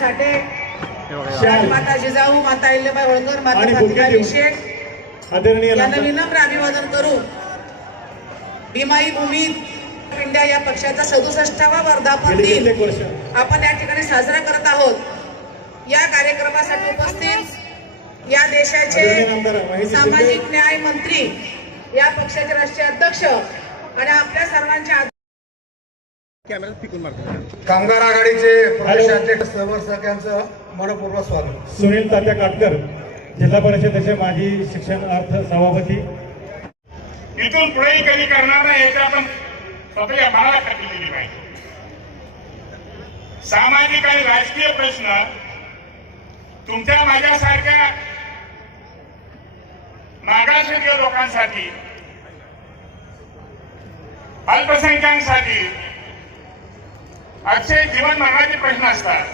साठे, माता जिजाऊ, माता अहिल्याबाई होळकर, माता प्रतिभाताई शेठ यांना विनम्र अभिवादन करू. भीमाई भूमीत इंडिया या पक्षाचा 67वा वर्धापन दिन आपण या ठिकाणी साजरा करत आहोत. या कार्यक्रमासाठी उपस्थित या देशाचे सामाजिक न्याय मंत्री, या पक्षाचे राष्ट्रीय अध्यक्ष आणि आपल्या सर्वांच्या कामगार आघाडीचे प्रदेशाध्यक्ष सर्व सगळ्यांचं मनपूर्वक स्वागत. सुनील तात्या काटकर, जिल्हा परिषदेचे माजी शिक्षण अर्थ सभापती. इथून पुढेही कधी करणार नाही याची आपण स्वतः मनाला खात्री दिली पाहिजे. सामाजिक आणि राजकीय प्रश्न तुमच्या माझ्यासारख्या मागासवर्गीय लोकांसाठी, अल्पसंख्याकांसाठी अक्षय जीवन मरणाचे प्रश्न असतात.